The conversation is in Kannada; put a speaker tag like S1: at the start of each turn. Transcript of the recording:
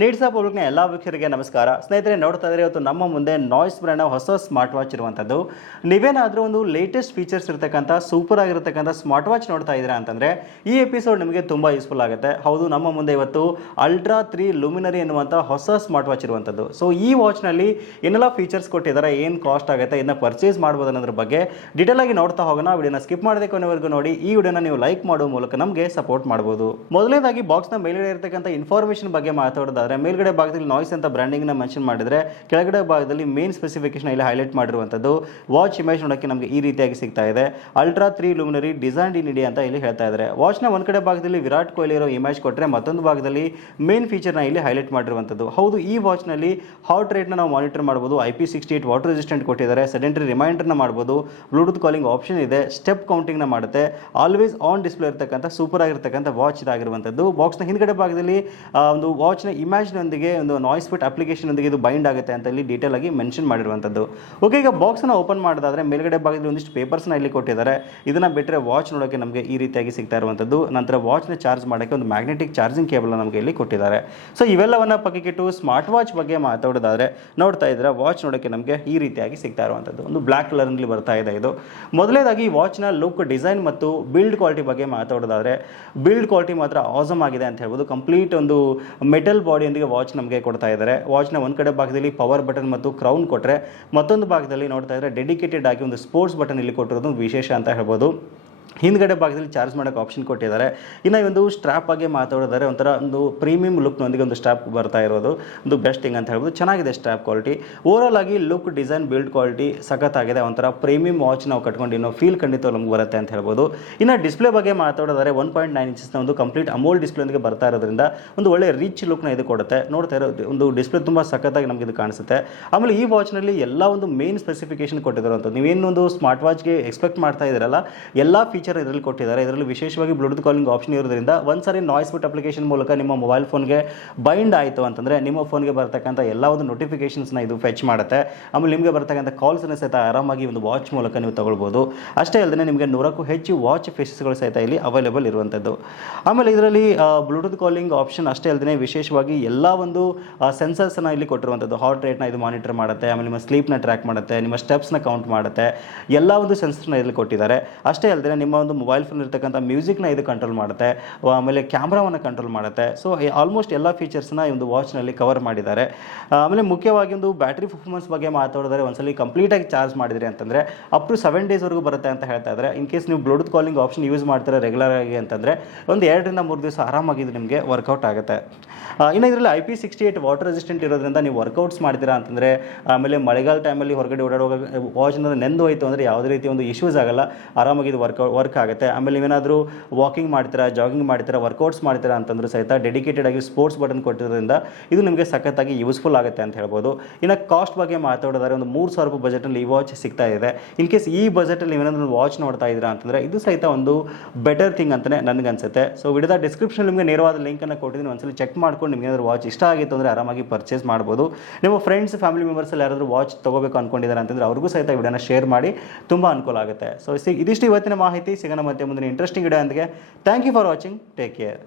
S1: ನೀಡ್ಸ್ ಪಬ್ಲಿಕ್ನ ಎಲ್ಲ ವೀಕ್ಷಕರಿಗೆ ನಮಸ್ಕಾರ. ಸ್ನೇಹಿತರೆ, ನೋಡ್ತಾ ಇದ್ರೆ ಇವತ್ತು ನಮ್ಮ ಮುಂದೆ ನಾಯ್ಸ್ ಬ್ರ್ಯಾಂಡ್ನ ಹೊಸ ಸ್ಮಾರ್ಟ್ ವಾಚ್ ಇರುವಂಥದ್ದು ನೀವೇನಾದರೂ ಒಂದು ಲೇಟೆಸ್ಟ್ ಫೀಚರ್ಸ್ ಇರತಕ್ಕಂಥ ಸೂಪರ್ ಆಗಿರತಕ್ಕಂಥ ಸ್ಮಾರ್ಟ್ ವಾಚ್ ನೋಡ್ತಾ ಇದ್ದೀರಾ ಅಂತಂದರೆ, ಈ ಎಪಿಸೋಡ್ ನಿಮಗೆ ತುಂಬ ಯೂಸ್ಫುಲ್ ಆಗುತ್ತೆ. ಹೌದು, ನಮ್ಮ ಮುಂದೆ ಇವತ್ತು ಅಲ್ಟ್ರಾ ತ್ರೀ ಲುಮಿನರಿ ಎನ್ನುವಂಥ ಹೊಸ ಸ್ಮಾರ್ಟ್ ವಾಚ್ ಇರುವಂಥದ್ದು ಸೊ ಈ ವಾಚ್ನಲ್ಲಿ ಏನೆಲ್ಲ ಫೀಚರ್ಸ್ ಕೊಟ್ಟಿದ್ದಾರೆ, ಏನು ಕಾಸ್ಟ್ ಆಗುತ್ತೆ ಇದನ್ನ ಪರ್ಚೇಸ್ ಮಾಡ್ಬೋದು ಅನ್ನೋದ್ರ ಬಗ್ಗೆ ಡೀಟೇಲ್ ಆಗಿ ನೋಡ್ತಾ ಹೋಗೋಣ. ವಿಡಿಯೋನ ಸ್ಕಿಪ್ ಮಾಡದೆ ಕೊನೆವರೆಗೂ ನೋಡಿ. ಈ ವಿಡಿಯೋನ ನೀವು ಲೈಕ್ ಮಾಡೋ ಮೂಲಕ ನಮಗೆ ಸಪೋರ್ಟ್ ಮಾಡ್ಬೋದು. ಮೊದಲನೇದಾಗಿ ಬಾಕ್ಸ್ನ ಮೇಲೆ ಇರತಕ್ಕಂಥ ಇನ್ಫಾರ್ಮೇಷನ್ ಬಗ್ಗೆ ಮಾತಾಡೋದಾದ್ರೆ ಮೇಲ್ಗಡೆ ಭಾಗದಲ್ಲಿ ನಾಯ್ಸ್ ಅಂತ ಬ್ರ್ಯಾಂಡಿಂಗ್ನ ಮೆನ್ಷನ್ ಮಾಡಿದರೆ, ಕೆಳಗಡೆ ಭಾಗದಲ್ಲಿ ಮೇನ್ ಸ್ಪೆಸಿಫಿಕೇಶನ್ ಇಲ್ಲಿ ಹೈಲೈಟ್ ಮಾಡಿರುವಂಥದ್ದು ವಾಚ್ ಇಮೇಜ್ ನೋಡೋಕ್ಕೆ ನಮಗೆ ಈ ರೀತಿಯಾಗಿ ಸಿಗ್ತಾ ಇದೆ. Ultra three luminary design in India ಅಂತ ಇಲ್ಲಿ ಹೇಳ್ತಾ ಇದ್ದಾರೆ. ವಾಚ್ನ ಒಂದು ಕಡೆ ಭಾಗದಲ್ಲಿ ವಿರಾಟ್ ಕೊಹ್ಲಿ ಇರೋ ಇಮೇಜ್ ಕೊಟ್ಟರೆ ಮತ್ತೊಂದು ಭಾಗದಲ್ಲಿ ಮೇನ್ ಫೀಚರ್ನ ಇಲ್ಲಿ ಹೈಲೈಟ್ ಮಾಡಿರುವಂಥದ್ದು. ಹೌದು, ಈ ವಾಚ್ನಲ್ಲಿ ಹಾರ್ಟ್ ರೇಟ್ನ ನಾವು ಮಾನಿಟರ್ ಮಾಡ್ಬೋದು. I P sixty eight water resistant ಕೊಟ್ಟಿದ್ದಾರೆ ಸೆಡೆಂಟರಿ ರಿಮೈಂಡರ್ನ ಮಾಡ್ಬೋದು. ಬ್ಲೂಟೂತ್ ಕಾಲಿಂಗ್ ಆಪ್ಷನ್ ಇದೆ. ಸ್ಟೆಪ್ ಕೌಂಟಿಂಗ್ನ ಮಾಡುತ್ತೆ. ಆಲ್ವೇಸ್ ಆನ್ ಡಿಸ್ಪ್ಲೇ ಇರತಕ್ಕಂಥ ಸೂಪರ್ ಆಗಿರ್ತಕ್ಕಂಥ ವಾಚ್ ಇದಾಗಿರುವಂಥದ್ದು. ಬಾಕ್ಸ್ನ ಹಿಂದ್ಗಡೆ ಭಾಗದಲ್ಲಿ ಒಂದು ವಾಚ್ನ ಇಮೇಜ್ನೊಂದಿಗೆ ಒಂದು ನಾಯ್ಸ್ ಫಿಟ್ ಅಪ್ಲಿಕೇಶನ್ನೊಂದಿಗೆ ಇದು ಬೈಂಡ್ ಆಗುತ್ತೆ ಅಂತ ಇಲ್ಲಿ ಡೀಟೇಲ್ ಆಗಿ ಮೆನ್ಷನ್ ಮಾಡಿರುವಂಥದ್ದು. ಓಕೆ ಈಗ ಬಾಕ್ಸನ್ನು ಓಪನ್ ಮಾಡೋದಾದ್ರೆ ಮೇಲ್ಗಡೆ ಭಾಗದಲ್ಲಿ ಒಂದಿಷ್ಟು ಪೇಪರ್ಸ್ನ ಇಲ್ಲಿ ಕೊಟ್ಟಿದ್ದಾರೆ. ಇದನ್ನ ಬಿಟ್ಟರೆ ವಾಚ್ ನೋಡೋಕ್ಕೆ ನಮಗೆ ಈ ರೀತಿಯಾಗಿ ಸಿಗ್ತಾ ಇರುವಂಥದ್ದು. ನಂತರ ವಾಚ್ನ ಚಾರ್ಜ್ ಮಾಡೋಕ್ಕೆ ಒಂದು ಮ್ಯಾಗ್ನೆಟಿಕ್ ಚಾರ್ಜಿಂಗ್ ಕೇಬಲ್ ನಮಗೆ ಇಲ್ಲಿ ಕೊಟ್ಟಿದ್ದಾರೆ. ಸೊ ಇವೆಲ್ಲವನ್ನು ಪಕ್ಕಕ್ಕಿಟ್ಟು ಸ್ಮಾರ್ಟ್ ವಾಚ್ ಬಗ್ಗೆ ಮಾತಾಡೋದಾದ್ರೆ ನೋಡ್ತಾ ಇದ್ರೆ ವಾಚ್ ನೋಡೋಕ್ಕೆ ನಮಗೆ ಈ ರೀತಿಯಾಗಿ ಸಿಗ್ತಾ ಇರುವಂಥದ್ದು. ಒಂದು ಬ್ಲ್ಯಾಕ್ ಕಲರ್ನಲ್ಲಿ ಬರ್ತಾ ಇದೆ ಇದು. ಮೊದಲೇದಾಗಿ ಈ ವಾಚ್ನ ಲುಕ್ ಡಿಸೈನ್ ಮತ್ತು ಬಿಲ್ಡ್ ಕ್ವಾಲಿಟಿ ಬಗ್ಗೆ ಮಾತಾಡೋದಾದ್ರೆ ಬಿಲ್ಡ್ ಕ್ವಾಲಿಟಿ ಮಾತ್ರ ಆಸಮ್ ಆಗಿದೆ ಅಂತ ಹೇಳ್ಬೋದು. ಕಂಪ್ಲೀಟ್ ಒಂದು ಮೆಟಲ್ ಬಾಡಿಯೊಂದಿಗೆ ವಾಚ್ ನಮಗೆ ಕೊಡ್ತಾ ಇದ್ದಾರೆ. ವಾಚ್ನ ಒಂದು ಕಡೆ ಭಾಗದಲ್ಲಿ ಪವರ್ ಬಟನ್ ಮತ್ತು ಕ್ರೌನ್ ಕೊಟ್ಟರೆ ಮತ್ತೊಂದು ಭಾಗದಲ್ಲಿ ನೋಡ್ತಾ ಇದ್ದರೆ ಡೆಡಿಕೇಟೆಡ್ ಆಗಿ ಒಂದು ಸ್ಪೋರ್ಟ್ಸ್ ಬಟನ್ ಇಲ್ಲಿ ಕೊಟ್ಟಿರೋದು ವಿಶೇಷ ಅಂತ ಹೇಳ್ಬೋದು. ಹಿಂದ್ಗಡೆ ಭಾಗದಲ್ಲಿ ಚಾರ್ಜ್ ಮಾಡೋಕ್ಕೆ ಆಪ್ಷನ್ ಕೊಟ್ಟಿದ್ದಾರೆ. ಇನ್ನು ಒಂದು ಸ್ಟ್ರಾಪ್ ಆಗಿ ಮಾತಾಡೋದಾದ್ರೆ ಒಂಥರ ಒಂದು ಪ್ರೀಮಿಯಂ ಲುಕ್ನೊಂದಿಗೆ ಒಂದು ಸ್ಟ್ರಾಪ್ ಬರ್ತಾ ಇರೋದು, ಒಂದು ಬೆಸ್ಟಿಂಗ್ ಅಂತ ಹೇಳ್ಬೋದು. ಚೆನ್ನಾಗಿದೆ ಸ್ಟ್ರಾಪ್ ಕ್ವಾಲಿಟಿ ಓವರಾಲ್ ಆಗಿ ಲುಕ್ ಡಿಸೈನ್ ಬಿಲ್ಡ್ ಕ್ವಾಲಿಟಿ ಸಖತ್ತಾಗಿದೆ. ಒಂಥರ ಪ್ರೀಮಿಯಂ ವಾಚ್ ನಾವು ಕಟ್ಕೊಂಡು ಇನ್ನೂ ಫೀಲ್ ಖಂಡಿತ ನಮ್ಗೆ ಬರುತ್ತೆ ಅಂತ ಹೇಳ್ಬೋದು. ಇನ್ನು ಡಿಸ್ಪ್ಲೇ ಬಗ್ಗೆ ಮಾತಾಡೋದಾದ್ರೆ ಒನ್ ಪಾಯಿಂಟ್ ನೈನ್ ಇಂಚಸ್ನ ಒಂದು ಕಂಪ್ಲೀಟ್ ಅಮೋಲ್ ಡಿಸ್ಪ್ಲೇನಿಗೆ ಬರ್ತಾ ಇರೋದ್ರಿಂದ ಒಂದು ಒಳ್ಳೆ ರಿಚ್ ಲುಕ್ನ ಇದು ಕೊಡುತ್ತೆ. ನೋಡ್ತಾ ಇರೋ ಒಂದು ಡಿಸ್ಪ್ಲೇ ತುಂಬ ಸಖತ್ತಾಗಿ ನಮಗೆ ಇದು ಕಾಣಿಸುತ್ತೆ. ಆಮೇಲೆ ಈ ವಾಚ್ನಲ್ಲಿ ಎಲ್ಲ ಒಂದು ಮೇನ್ ಸ್ಪೆಸಿಫಿಕೇಶನ್ ಅಂತ ನೀವೇನೊಂದು ಸ್ಮಾರ್ಟ್ ವಾಚ್ಗೆ ಎಕ್ಸ್ಪೆಕ್ಟ್ ಮಾಡ್ತಾ ಇದ್ದೀರಲ್ಲ, ಎಲ್ಲ ಫೀಚರ್ ಇದರಲ್ಲಿ ಕೊಟ್ಟಿದ್ದಾರೆ. ಇದರಲ್ಲಿ ವಿಶೇಷವಾಗಿ ಬ್ಲೂಟೂತ್ ಕಾಲಿಂಗ್ ಆಪ್ಷನ್ ಇರೋದ್ರಿಂದ ಒಂದ್ಸರಿ ನಾಯ್ಸ್ ಬಿಟ್ ಅಪ್ಲಿಕೇಶನ್ ಮೂಲಕ ನಿಮ್ಮ ಮೊಬೈಲ್ ಫೋನ್ಗೆ ಬೈಂಡ್ ಆಯಿತು ಅಂತಂದರೆ ನಿಮ್ಮ ಫೋನ್ಗೆ ಬರ್ತಕ್ಕಂಥ ಎಲ್ಲ ಒಂದು ನೋಟಿಫಿಕೇಶನ್ಸ್ನ ಇದು ಫೆಚ್ ಮಾಡುತ್ತೆ. ಆಮೇಲೆ ನಿಮಗೆ ಬರ್ತಕ್ಕಂಥ ಕಾಲ್ಸನ್ನು ಸಹಿತ ಆರಾಮಾಗಿ ಒಂದು ವಾಚ್ ಮೂಲಕ ನೀವು ತಗೊಳ್ಬೋದು. ಅಷ್ಟೇ ಅಲ್ಲದೆ ನಿಮಗೆ ನೂರಕ್ಕೂ ಹೆಚ್ಚು ವಾಚ್ ಫೇಸಸ್ಗಳು ಸಹಿತ ಇಲ್ಲಿ ಅವೈಲೇಬಲ್ ಇರುವಂಥದ್ದು ಆಮೇಲೆ ಇದರಲ್ಲಿ ಬ್ಲೂಟೂತ್ ಕಾಲಿಂಗ್ ಆಪ್ಷನ್ ಅಷ್ಟೇ ಅಲ್ಲದೆ ವಿಶೇಷವಾಗಿ ಎಲ್ಲ ಒಂದು ಸೆನ್ಸರ್ಸನ್ನು ಇಲ್ಲಿ ಕೊಟ್ಟಿರುವಂಥದ್ದು ಹಾರ್ಟ್ ರೇಟ್ನ ಇದು ಮಾನಿಟರ್ ಮಾಡುತ್ತೆ. ಆಮೇಲೆ ನಿಮ್ಮ ಸ್ಲೀಪ್ನ ಟ್ರ್ಯಾಕ್ ಮಾಡುತ್ತೆ. ನಿಮ್ಮ ಸ್ಟೆಪ್ಸ್ನ ಕೌಂಟ್ ಮಾಡುತ್ತೆ. ಎಲ್ಲ ಒಂದು ಸೆನ್ಸರ್ನ ಇಲ್ಲಿ ಕೊಟ್ಟಿದ್ದಾರೆ. ಅಷ್ಟೇ ಅಲ್ಲದೆ ನಿಮ್ಮ ಒಂದು ಮೊಬೈಲ್ ಫೋನ್ ಇರ್ತಕ್ಕಂಥ ಮ್ಯೂಸಿಕ್ನ ಇದು ಕಂಟ್ರೋಲ್ ಮಾಡುತ್ತೆ. ಆಮೇಲೆ ಕ್ಯಾಮ್ರಾವನ್ನು ಕಂಟ್ರೋಲ್ ಮಾಡುತ್ತೆ. ಸೊ ಆಲ್ಮೋಸ್ಟ್ ಎಲ್ಲ ಫೀಚರ್ಸ್ನ ಈ ಒಂದು ವಾಚ್ನಲ್ಲಿ ಕವರ್ ಮಾಡಿದ್ದಾರೆ. ಆಮೇಲೆ ಮುಖ್ಯವಾಗಿ ಒಂದು ಬ್ಯಾಟ್ರಿ ಪರ್ಫಾರ್ಮೆನ್ಸ್ ಬಗ್ಗೆ ಮಾತಾಡಿದ್ರೆ ಒಂದ್ಸಲ ಕಂಪ್ಲೀಟಾಗಿ ಚಾರ್ಜ್ ಮಾಡಿದ್ರಿ ಅಂತಂದರೆ ಅಪ್ ಟು ಸೆವೆನ್ ಡೇಸ್ವರೆಗೂ ಬರುತ್ತೆ ಅಂತ ಹೇಳ್ತಾ ಇದ್ದಾರೆ. ಇನ್ ಕೇಸ್ ನೀವು ಬ್ಲೂಟೂತ್ ಕಾಲಿಂಗ್ ಆಪ್ಷನ್ ಯೂಸ್ ಮಾಡ್ತೀರಾ ರೆಗ್ಯುಲರ್ ಆಗಿ ಅಂತಂದರೆ ಒಂದು ಎರಡರಿಂದ ಮೂರು ದಿವಸ ಆರಾಮಾಗಿ ಇದು ನಿಮಗೆ ವರ್ಕೌಟ್ ಆಗುತ್ತೆ. ಇನ್ನು ಇದರಲ್ಲಿ I P sixty eight water resistant ಇರೋದ್ರಿಂದ ನೀವು ವರ್ಕೌಟ್ಸ್ ಮಾಡ್ತೀರಾ ಅಂತಂದರೆ ಆಮೇಲೆ ಮಳೆಗಾಲ ಟೈಮಲ್ಲಿ ಹೊರಗಡೆ ಓಡಾಡುವಾಗ ವಾಚ್ನ ನೆಂದು ಹೋಯಿತು ಅಂದರೆ ಯಾವುದೇ ರೀತಿ ಒಂದು ಇಶ್ಯೂಸ್ ಆಗಲ್ಲ. ಆರಾಮಾಗಿ ಇದು ವರ್ಕ್ ವರ್ಕ್ ಆಗುತ್ತೆ. ಆಮೇಲೆ ನೀವೇನಾದರೂ ವಾಕಿಂಗ್ ಮಾಡ್ತೀರಾ ಜಾಗಿಂಗ್ ಮಾಡ್ತೀರಾ ವರ್ಕೌಟ್ಸ್ ಮಾಡ್ತೀರಾ ಅಂತಂದ್ರೂ ಸಹಿತ ಡೆಡಿಕೇಟೆಡ್ ಆಗಿ ಸ್ಪೋರ್ಟ್ಸ್ ಬಟನ್ ಕೊಟ್ಟಿರೋದ್ರಿಂದ ಇದು ನಿಮಗೆ ಸಖತ್ತಾಗಿ ಯೂಸ್ಫುಲ್ ಆಗುತ್ತೆ ಅಂತ ಹೇಳ್ಬೋದು. ಇನ್ನು ಕಾಸ್ಟ್ ಬಗ್ಗೆ ಮಾತಾಡೋದಾದ್ರೆ ಒಂದು ಮೂರು ಸಾವಿರ ರೂಪಾಯಿ ಬಜೆಟಲ್ಲಿ ಈ ವಾಚ್ ಸಿಗ್ತಾ ಇದೆ. ಇನ್ ಕೇಸ್ ಈ ಬಜೆಟಲ್ಲಿ ನೀವೇನಾದರೂ ವಾಚ್ ನೋಡ್ತಾ ಇದ್ದೀರಾ ಅಂತಂದರೆ ಇದು ಸಹಿತ ಒಂದು ಬೆಟರ್ ಥಿಂಗ್ ಅಂತಲೇ ನನಗೆ ಅನ್ಸುತ್ತೆ ಸೊ ವಿಡಿಯೋದ ಡಿಸ್ಕ್ರಿಪ್ಷನ್ ನಿಮಗೆ ನೇರವಾದ ಲಿಂಕನ್ನು ಕೊಟ್ಟಿದ್ದೀನಿ. ಒಂದ್ಸಲ ಚೆಕ್ ಮಾಡ್ಕೊಂಡು ನಿಮಗೆ ಏನಾದರೂ ವಾಚ್ ಇಷ್ಟ ಆಗಿತ್ತು ಅಂದರೆ ಆರಾಮಾಗಿ ಪರ್ಚೇಸ್ ಮಾಡ್ಬೋದು. ನಿಮ್ಮ ಫ್ರೆಂಡ್ಸ್ ಫ್ಯಾಮಿಲಿ ಮೆಂಬರ್ಸಲ್ಲಿ ಯಾರಾದರೂ ವಾಚ್ ತೊಗೋಬೇಕು ಅಂದ್ಕೊಂಡಿದ್ದಾರೆ ಅಂತಂದರೆ ಅವ್ರಿಗೂ ಸಹಿತ ವಿಡಿಯೋನ ಶೇರ್ ಮಾಡಿ ತುಂಬ ಅನುಕೂಲ ಆಗುತ್ತೆ. ಸೊ ಇದಿಷ್ಟು ಇವತ್ತಿನ ಮಾಹಿತಿ ಸಿಗೋಣ ಮತ್ತೆ ಮುಂದಿನ interesting video ಅಂದಿಗೆ thank you for watching take care